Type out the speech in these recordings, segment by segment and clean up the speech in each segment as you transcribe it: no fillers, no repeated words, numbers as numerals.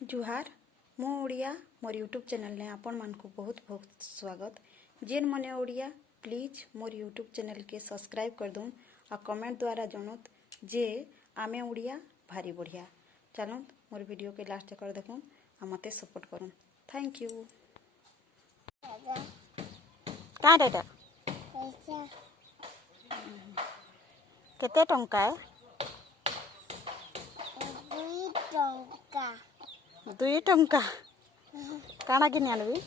जुहार मो ओडिया मोर YouTube channel ने आपण मान को बहुत बहुत स्वागत। जेन मने Odia please more YouTube channel के सब्सक्राइब कर दून और कमेंट द्वारा जनत जे आमे ओडिया भारी बढ़िया। चलो मोर वीडियो के लास्ट कर देखून और मते सपोर्ट करूँ। Thank you. कहाँ दादा केते टंका है? 2 टंका काना किनी आनबी?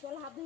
चल हाथ धो